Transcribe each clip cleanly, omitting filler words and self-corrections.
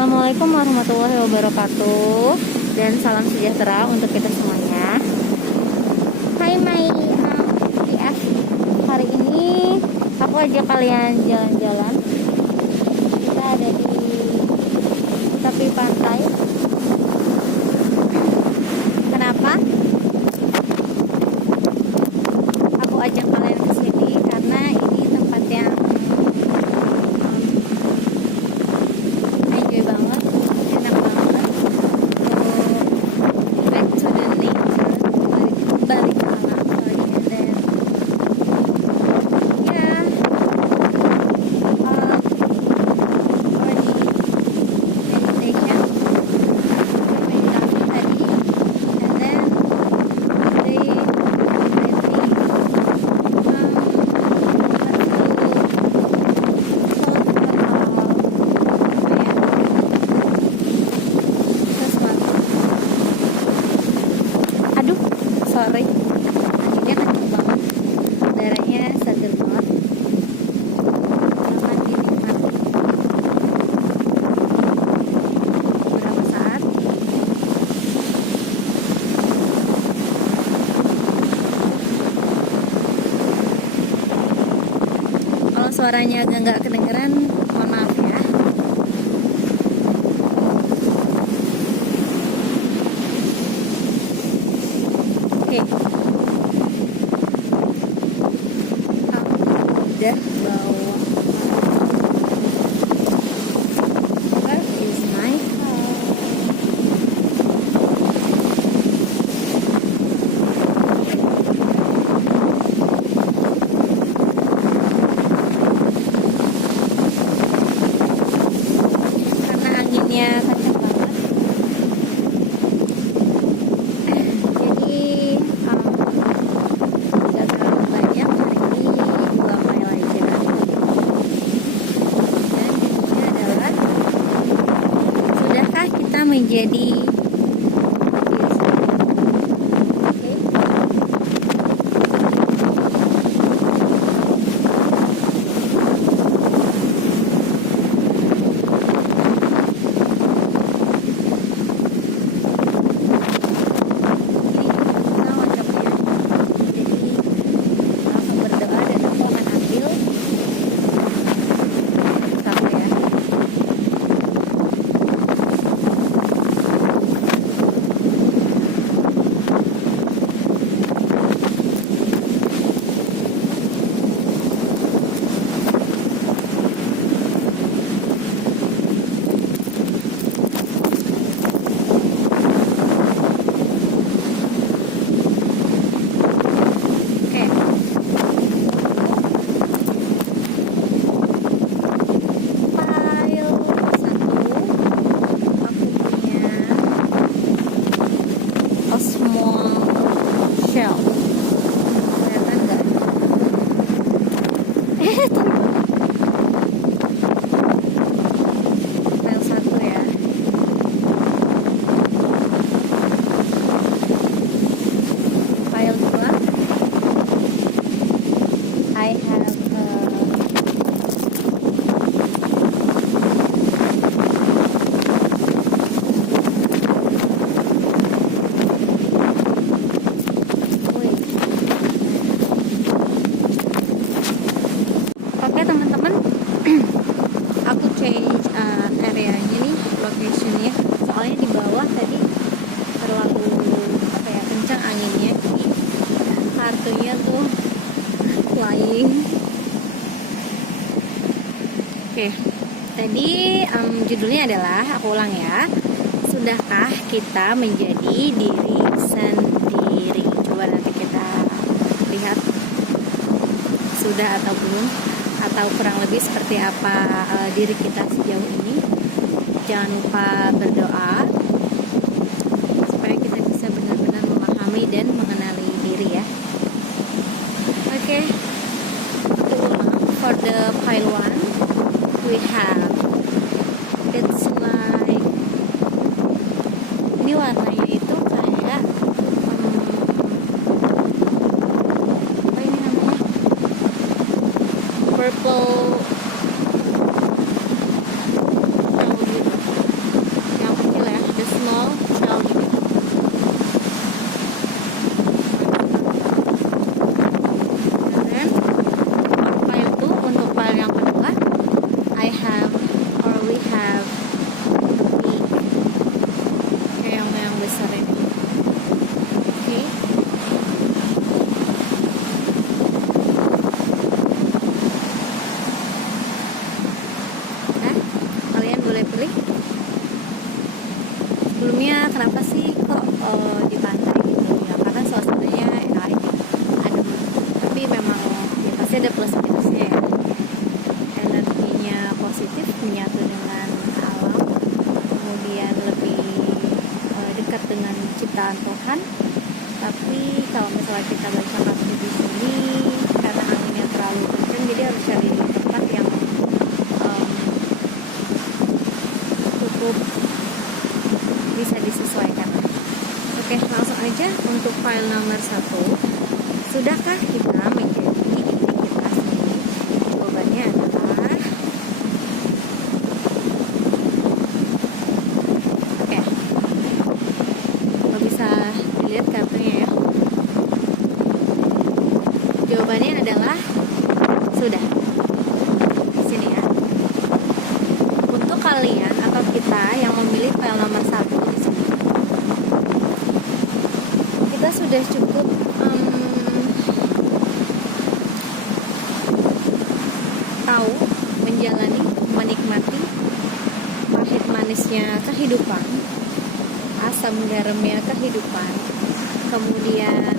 Assalamualaikum warahmatullahi wabarakatuh, dan salam sejahtera untuk kita semuanya. Hai my PF, hari ini aku ajak kalian jalan-jalan. Kita ada di tepi pantai. Kenapa aku ajak kalian ke sini? Karena ini tempat yang enjoy banget, enak banget untuk back to the nature, balik ke alam lagi. And then yeah, already meditation, meditasi tadi. And then today I think aduh, sorry, anginnya kenceng banget, udaranya seger banget, nyaman dinikmati beberapa saat. Kalau suaranya agak nggak kedengeran, mohon maaf ya. Oke, aku udah bawa. Where is my car? Karena anginnya kencang banget, jadi nggak terlalu banyak. Hari ini 2 mile aja. Dan judulnya adalah, sudahkah kita menjadi diri sendiri? Oke. Ini WhatsApp-nya. Jadi langsung berdoa dan aku akan ambil satu ya. Oke. File 1, aku punya a small shell. Kelihatan nggak? File 1 ya. File 2, I have wait. Oke teman-teman, aku change areanya nih, locationnya. Soalnya di bawah tadi terlalu kencang anginnya, jadi kartunya tuh flying. Oke, tadi judulnya adalah, aku ulang ya, sudahkah kita menjadi diri sendiri? Coba nanti kita lihat sudah atau belum, atau kurang lebih seperti apa diri kita sejauh ini. Jangan lupa berdoa supaya kita bisa benar-benar memahami dan mengenali diri ya. Oke, aku ulang. For the pile 1, we have, it's like, ini warnanya itu kayak apa ini namanya, purple gitu. sebelumnya kenapa sih kok di pantai gitu ya, karena suasananya enak aja, adem. Tapi memang ya pasti ada plus minusnya ya. Energinya positif, menyatu dengan alam, kemudian lebih dekat dengan ciptaan Tuhan. Tapi kalau misalnya kita baca kaki di sini, karena anginnya terlalu kencang, jadi harus cari tempat yang cukup bisa disesuaikan. Oke, langsung aja untuk file nomor 1. Sudahkah kita menjadi diri kita sendiri? Jawabannya adalah oke. Nggak bisa dilihat kartunya ya. Jawabannya adalah sudah. Di sini ya. Untuk kalian atau kita yang memilih file nomor 1 di sini, kita sudah cukup tahu menjalani, menikmati pahit manisnya kehidupan, asam garamnya kehidupan. Kemudian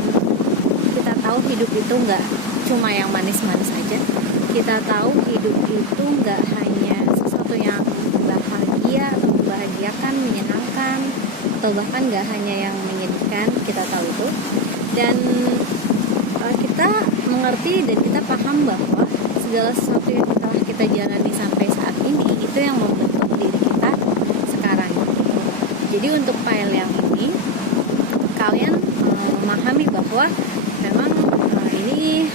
kita tahu hidup itu nggak cuma yang manis-manis aja. Kita tahu hidup itu nggak hanya sesuatu yang bahagia atau membahagiakan, menyenangkan, atau bahkan nggak hanya yang menyedihkan. Kita tahu itu, dan kita mengerti dan kita paham bahwa segala sesuatu yang telah kita jalani sampai saat ini itu yang membentuk diri kita sekarang. Jadi untuk file yang ini, kalian memahami bahwa memang ini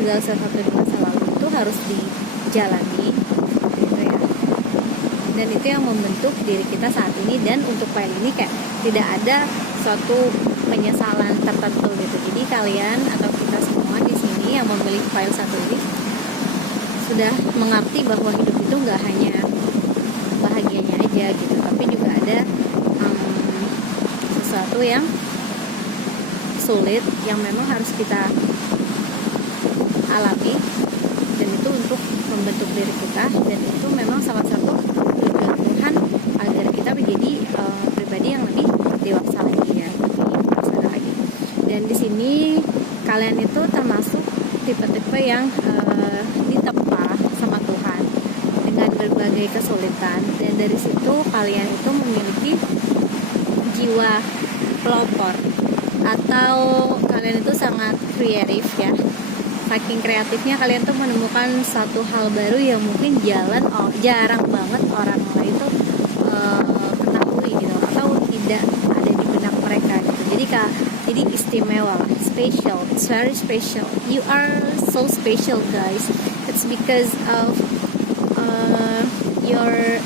segala sesuatu di masa lalu itu harus dijalani gitu ya, dan itu yang membentuk diri kita saat ini. Dan untuk file ini kayak tidak ada suatu penyesalan tertentu gitu. Jadi kalian atau kita semua di sini yang memilih file 1 ini sudah mengerti bahwa hidup itu nggak hanya bahagianya aja gitu, tapi juga ada sesuatu yang sulit yang memang harus kita alami, dan itu untuk membentuk diri kita, dan itu memang salah satu tujuan Tuhan agar kita menjadi pribadi yang lebih dewasa lagi ya, lebih lagi. Dan di sini kalian itu termasuk tipe-tipe yang ditempa sama Tuhan dengan berbagai kesulitan, dan dari situ kalian itu memiliki jiwa pelopor, atau kalian itu sangat kreatif ya. Saking kreatifnya kalian tuh menemukan satu hal baru yang mungkin jarang banget orang lain tuh ketahui gitu, atau tidak ada di benak mereka gitu. Jadi istimewa, special, it's very special. You are so special guys. It's because of your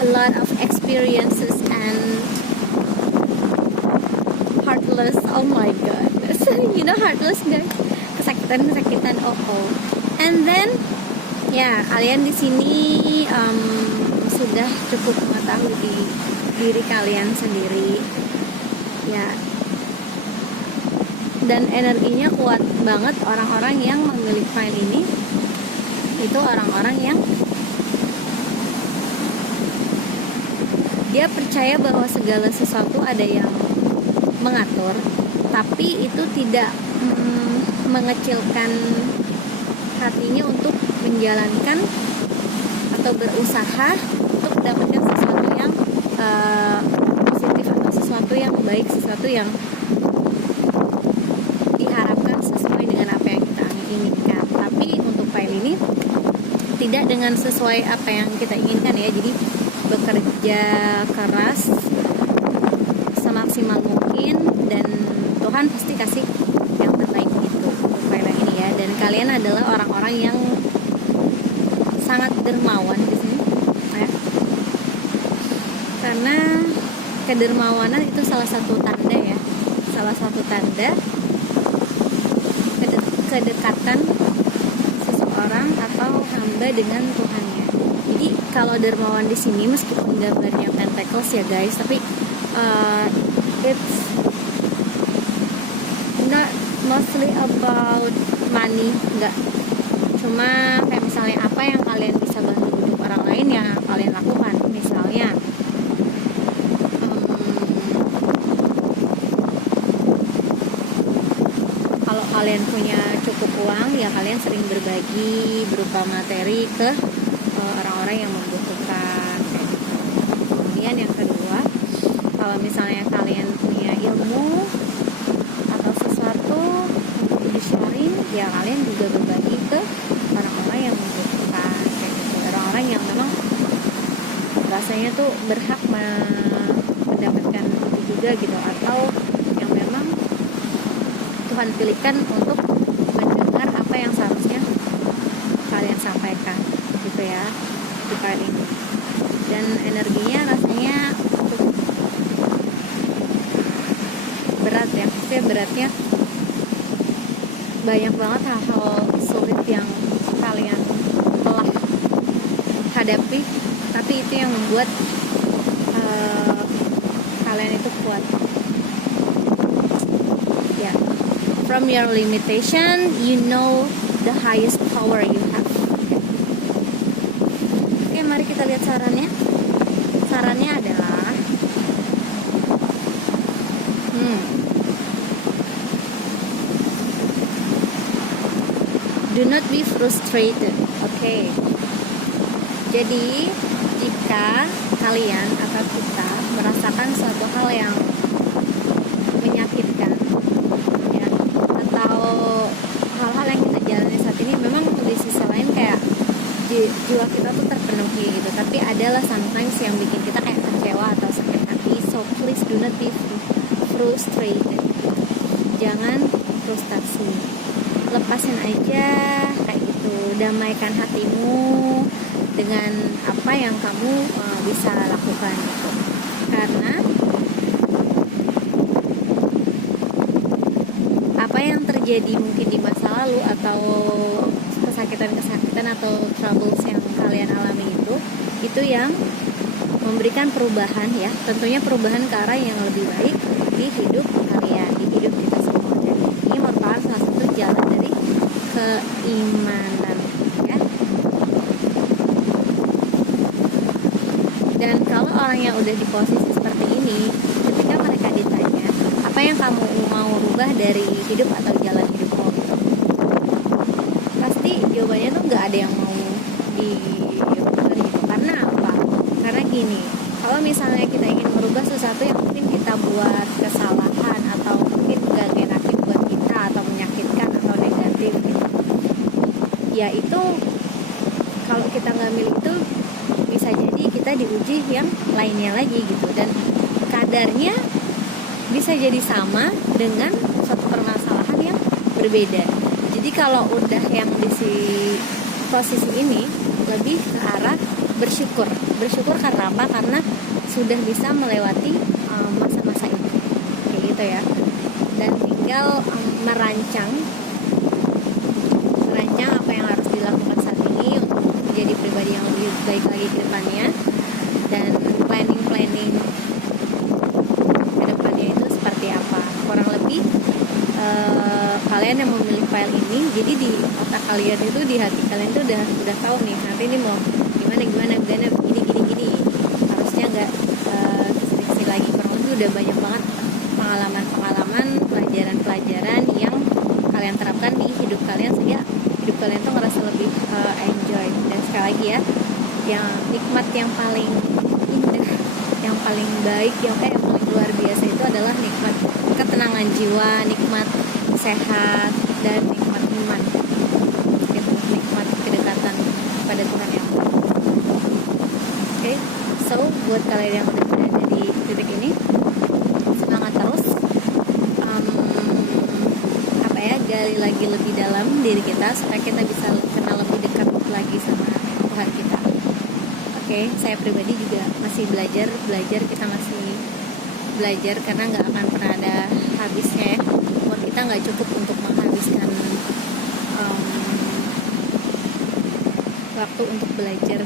a lot of experiences and heartless. Oh my god. You know heartless guys, kesakitan. Oh. And then ya, kalian di sini sudah cukup mengetahui di diri kalian sendiri ya, dan energinya kuat banget. Orang-orang yang memilih file ini itu orang-orang yang dia percaya bahwa segala sesuatu ada yang mengatur, tapi itu tidak mengecilkan hatinya untuk menjalankan atau berusaha untuk mendapatkan sesuatu yang positif, atau sesuatu yang baik, sesuatu yang diharapkan sesuai dengan apa yang kita inginkan. Tapi untuk file ini tidak dengan sesuai apa yang kita inginkan ya. Jadi bekerja keras semaksimal mungkin, dan Tuhan pasti kasih yang terbaik itu untuk file ini ya. Dan kalian adalah orang-orang yang sangat dermawan di sini ya. Karena kedermawanan itu salah satu tanda ya, salah satu tanda kedekatan seseorang atau hamba dengan Tuhannya. Jadi kalau dermawan di sini meskipun gambarnya pentacles ya guys, tapi it's not mostly about money, enggak. Cuma kayak misalnya apa yang kalian bisa bantu untuk orang lain ya kalian lakukan. Misalnya kalian punya cukup uang, ya kalian sering berbagi berupa materi ke orang-orang yang membutuhkan. Kemudian yang kedua, kalau misalnya kalian punya ilmu atau sesuatu untuk di-sharing, ya kalian juga berbagi ke orang-orang yang membutuhkan, kayak gitu. Orang-orang yang memang rasanya tuh berhak mendapatkan itu juga gitu, atau yang memang Tuhan pilihkan untuk mendengar apa yang seharusnya kalian sampaikan gitu ya di part ini. Dan energinya rasanya cukup berat ya, maksudnya beratnya banyak banget hal-hal sulit yang kalian telah hadapi, tapi itu yang membuat kalian itu kuat ya. From your limitation, you know the highest power you have. Oke, mari kita lihat sarannya. Sarannya adalah do not be frustrated. Oke. Jadi jika kalian atau kita merasakan suatu hal yang menyakitkan ya, atau hal-hal yang kita jalani saat ini, memang di sisi lain kayak jiwa kita tuh terpenuhi gitu, tapi adalah sometimes yang bikin kita kayak kecewa atau sakit hati. So please do not be frustrated. Jangan frustasi, lepasin aja kayak gitu, damaikan hatimu dengan apa yang kamu bisa lakukan gitu. Karena apa yang terjadi mungkin di masa lalu atau kesakitan atau troubles yang kalian alami itu yang memberikan perubahan ya, tentunya perubahan ke arah yang lebih baik di hidup kalian, di hidup kita semua. Dan ini merupakan salah satu jalan dari keimanan ya. Dan kalau orang yang udah di posisi seperti ini, ketika mereka ditanya apa yang kamu mau rubah dari hidup atau jalan hidup kamu gitu, pasti jawabannya tuh nggak ada yang mau dirubah gitu. Karena apa? Karena gini, kalau misalnya kita ingin merubah sesuatu yang mungkin kita buat kesalahan atau mungkin gak enakin buat kita atau menyakitkan atau negatif gitu, ya itu kalau kita nggak milih itu bisa jadi kita diuji yang lainnya lagi gitu, dan kadarnya bisa jadi sama dengan suatu permasalahan yang berbeda. Jadi kalau udah yang di posisi ini lebih ke arah bersyukur karena apa? Karena sudah bisa melewati masa-masa itu kayak gitu ya, dan tinggal merancang apa yang harus dilakukan saat ini untuk menjadi pribadi yang lebih baik lagi ke depannya, dan planning ke depannya itu seperti apa. Kurang lebih kalian yang memilih file ini, jadi di otak kalian itu, di hati kalian itu udah tahu nih nanti ini mau gimana gini, harusnya nggak kisi lagi. Kurang lebih udah banyak banget pengalaman pelajaran yang kalian terapkan di hidup kalian, sehingga hidup kalian tuh ngerasa lebih enjoy. Dan sekali lagi ya, yang nikmat yang paling indah, yang paling baik, yang paling luar biasa itu adalah nikmat ketenangan jiwa, nikmat sehat, dan nikmat iman, itu nikmat kedekatan pada Tuhan yang Oke, so buat kalian yang udah berada di titik ini, semangat terus, gali lagi lebih dalam diri kita supaya kita bisa kenal lebih dekat lagi sama Tuhan kita. Oke, saya pribadi juga masih belajar, kita masih belajar karena nggak akan pernah ada habisnya ya. Umur kita nggak cukup untuk menghabiskan waktu untuk belajar.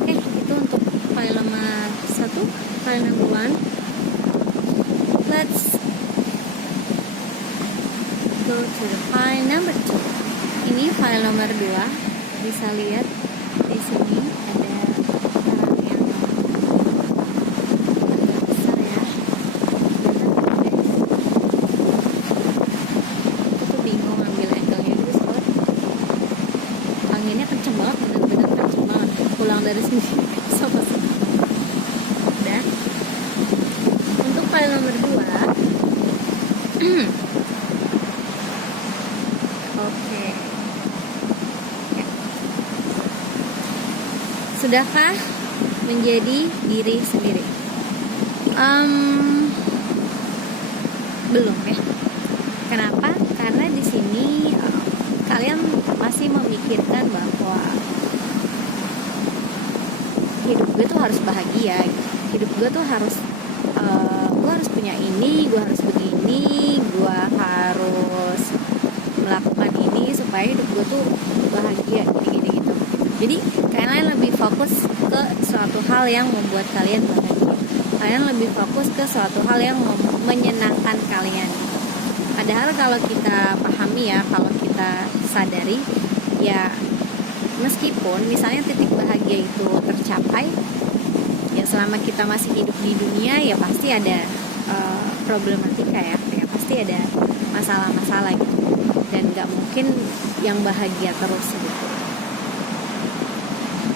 Oke, itu untuk file nomor 1, file number 1. Let's go to the file number 2. Ini file nomor 2. Bisa lihat di sini ada orang yang besar ya. anginnya kenceng banget, bener-bener kenceng banget. Pulang dari sini sama udah. Untuk file nomor 2 oke. Ya. Sudahkah menjadi diri sendiri? Belum ya. Kenapa? Karena di sini kalian masih memikirkan bahwa hidup gue tuh harus bahagia gitu. Hidup gue tuh harus gue harus punya ini, gue harus begini, gue harus melakukan ini supaya hidup gue tuh bahagia gini gitu. Jadi kalian lebih fokus ke suatu hal yang membuat kalian bahagia. Kalian lebih fokus ke suatu hal yang menyenangkan kalian. Padahal kalau kita pahami ya, kalau kita sadari ya, meskipun misalnya titik bahagia itu tercapai, ya selama kita masih hidup di dunia ya pasti ada problematika ya pasti ada masalah-masalah gitu, dan nggak mungkin yang bahagia terus gitu.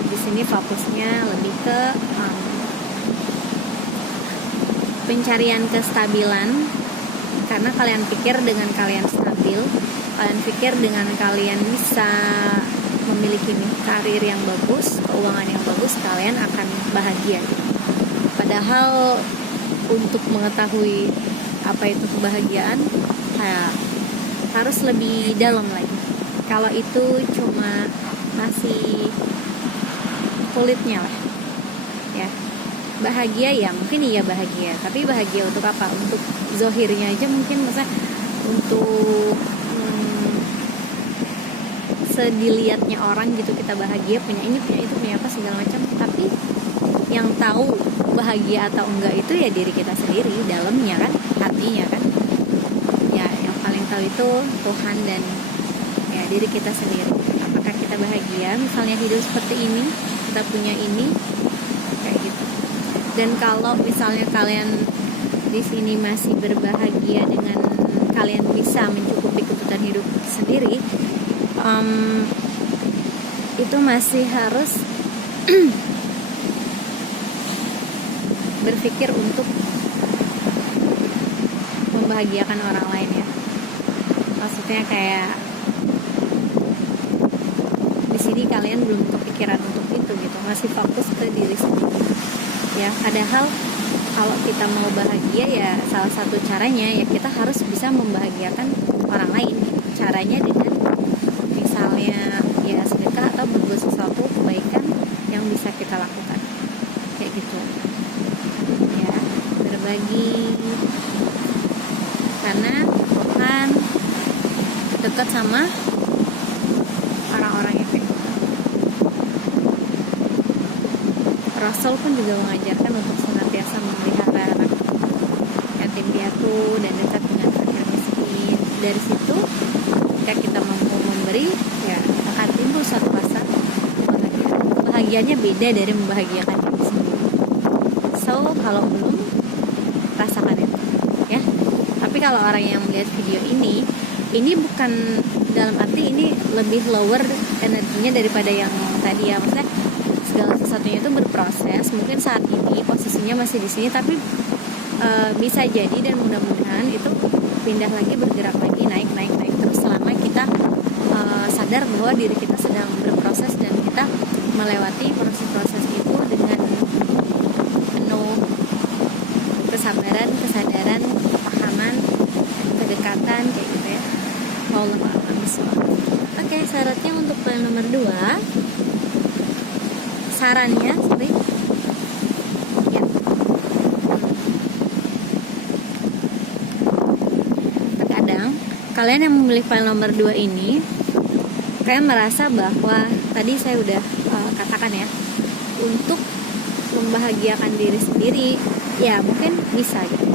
Di sini fokusnya lebih ke pencarian kestabilan, karena kalian pikir dengan kalian stabil, kalian pikir dengan kalian bisa memiliki karir yang bagus, keuangan yang bagus, kalian akan bahagia. Padahal untuk mengetahui apa itu kebahagiaan, harus lebih dalam lagi. Kalau itu cuma masih kulitnya lah, ya bahagia ya mungkin iya bahagia, tapi bahagia untuk apa? Untuk zohirnya aja mungkin, masa untuk sedilihatnya orang gitu kita bahagia, punya ini punya itu punya apa segala macam, tapi yang tahu bahagia atau enggak itu ya diri kita sendiri, dalamnya kan, hatinya kan, ya yang paling tahu itu Tuhan dan ya diri kita sendiri. Apakah kita bahagia misalnya hidup seperti ini, kita punya ini kayak gitu. Dan kalau misalnya kalian di sini masih berbahagia dengan kalian bisa mencukupi kebutuhan hidup sendiri, itu masih harus berpikir untuk membahagiakan orang lain ya. Maksudnya kayak di sini kalian belum kepikiran untuk itu gitu, masih fokus ke diri sendiri. Ya, padahal kalau kita mau bahagia ya salah satu caranya ya kita harus bisa membahagiakan orang lain. Caranya dengan misalnya ya sedekah atau berbuat sesuatu kebaikan yang bisa kita lakukan kayak gitu ya, berbagi, karena Tuhan dekat sama orang-orang yang kayak gitu. Rasul pun juga mengajarkan untuk senantiasa memelihara anak yatim piatu dan dekat dengan fakir miskin. Dari situ ketika kita mampu memberi ya akan timbul suatu rasa bahagia. Bahagianya beda dari membahagiakan diri sendiri. So kalau belum, rasakan itu ya. Tapi kalau orang yang melihat video ini bukan dalam arti ini lebih lower energinya daripada yang tadi ya, maksudnya segala sesuatunya itu berproses. Mungkin saat ini posisinya masih di sini, tapi bisa jadi dan mudah-mudahan itu pindah lagi, bergerak lagi, naik terus selama kita sadar bahwa diri kita sedang berproses dan kita melewati proses-proses itu dengan penuh kesabaran, kesadaran, kepahaman, kedekatan kayak gitu ya. Wallahu a'lam bishawab. Oke, syaratnya untuk poin nomor 2, sarannya ya, terkadang kalian yang memilih file nomor 2 ini kalian merasa bahwa tadi saya udah katakan ya, untuk membahagiakan diri sendiri ya mungkin bisa gitu,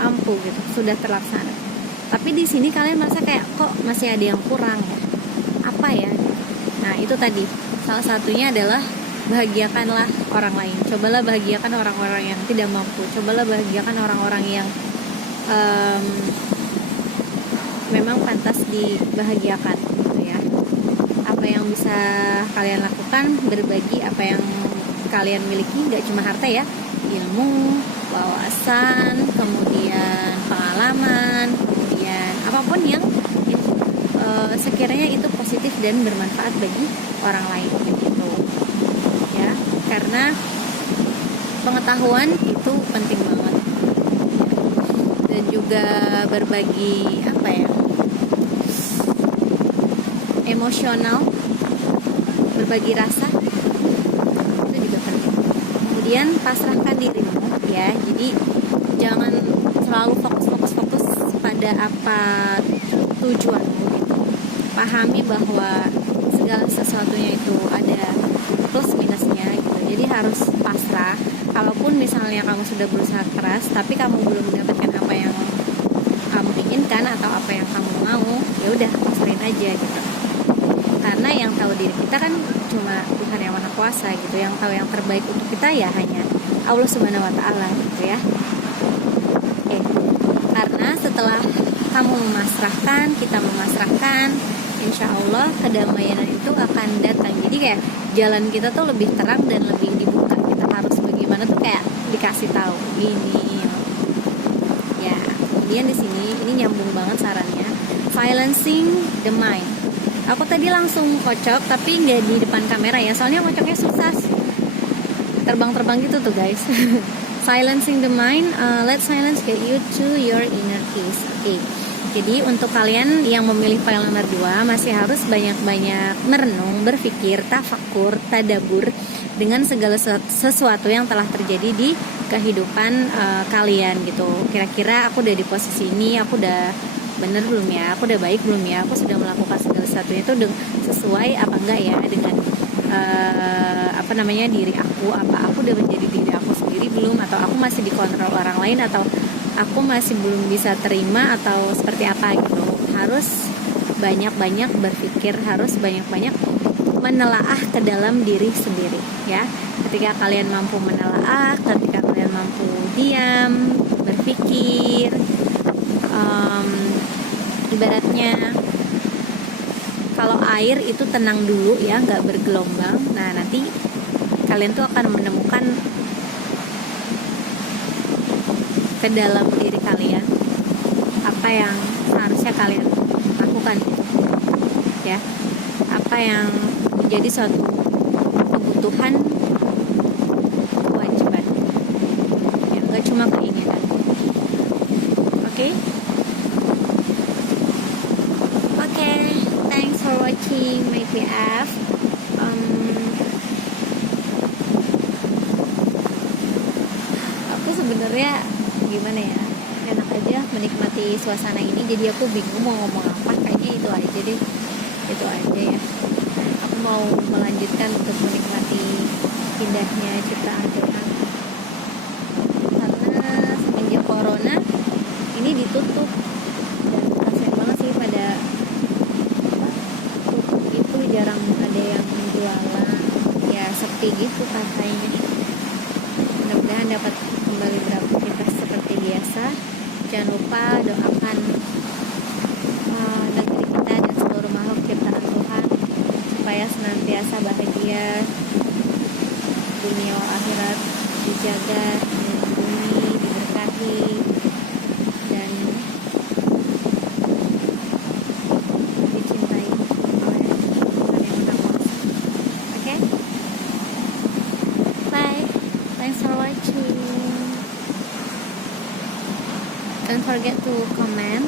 mampu gitu, sudah terlaksana. Tapi di sini kalian merasa kayak kok masih ada yang kurang ya, apa ya? Nah itu tadi salah satunya adalah bahagiakanlah orang lain. Cobalah bahagiakan orang-orang yang tidak mampu. Cobalah bahagiakan orang-orang yang memang pantas dibahagiakan gitu ya. Apa yang bisa kalian lakukan, berbagi apa yang kalian miliki, nggak cuma harta ya, ilmu, wawasan, kemudian pengalaman, kemudian apapun yang sekiranya itu positif dan bermanfaat bagi orang lain gitu ya, karena pengetahuan itu penting banget dan juga berbagi apa ya, emosional, berbagi rasa itu juga penting. Kemudian pasrahkan dirimu ya, jadi jangan selalu fokus pada apa tujuanmu gitu. Pahami bahwa segala sesuatunya itu ada plus minusnya gitu, jadi harus pasrah. Kalaupun misalnya kamu sudah berusaha keras tapi kamu belum mendapatkan apa yang kamu inginkan atau apa yang kamu mau, ya udah pasrahin aja gitu, karena yang tahu diri kita kan cuma Tuhan yang Maha Kuasa gitu. Yang tahu yang terbaik untuk kita ya hanya Allah Subhanahu wa Ta'ala gitu ya. Oke. Karena setelah kamu memasrahkan, kita memasrahkan, insya Allah kedamaian itu akan datang. Jadi kayak jalan kita tuh lebih terang dan lebih dibuka. Kita harus bagaimana tuh kayak dikasih tahu gini ya. Kemudian di sini ini nyambung banget sarannya, silencing the mind. Aku tadi langsung kocok tapi nggak di depan kamera ya, soalnya kocoknya susah, terbang-terbang gitu tuh guys. Silencing the mind, let silence get you to your inner peace. Oke. Jadi untuk kalian yang memilih file nomor 2 masih harus banyak-banyak merenung, berpikir, tafakur, tadabur dengan segala sesuatu yang telah terjadi di kehidupan kalian gitu. Kira-kira aku udah di posisi ini, aku udah bener belum ya, aku udah baik belum ya, aku sudah melakukan segala sesuatunya itu sesuai apa enggak ya dengan diri aku, apa aku udah menjadi diri aku sendiri belum, atau aku masih dikontrol orang lain, atau aku masih belum bisa terima, atau seperti apa gitu. Harus banyak-banyak berpikir, harus banyak-banyak menelaah ke dalam diri sendiri ya. Ketika kalian mampu menelaah, ketika kalian mampu diam, berpikir, ibaratnya kalau air itu tenang dulu ya, nggak bergelombang. Nah nanti kalian tuh akan menemukan ke dalam diri kalian apa yang seharusnya kalian lakukan ya, apa yang menjadi suatu kebutuhan, kewajiban ya, nggak cuma keinginan. Oke. Thanks for watching my PF. Aku sebenarnya gimana ya, enak aja menikmati suasana ini, jadi aku bingung mau ngomong apa. Kayaknya itu aja deh, itu aja ya. Aku mau melanjutkan untuk menikmati indahnya ciptaan Tuhan, karena semenjak corona ini ditutup dan kasian banget sih, pada tutup itu jarang ada yang jualan ya, sepi gitu katanya. Mudah-mudahan dapat kembali beraktivitas seperti biasa. Jangan lupa doakan negeri kita dan seluruh makhluk ciptaan Tuhan supaya senantiasa bahagia, dunia wal akhirat dijaga, dilindungi, diberkahi, dan dicintai oleh Tuhan yang Maha Kuasa. Oke? Bye. Thanks for watching. Don't forget to comment,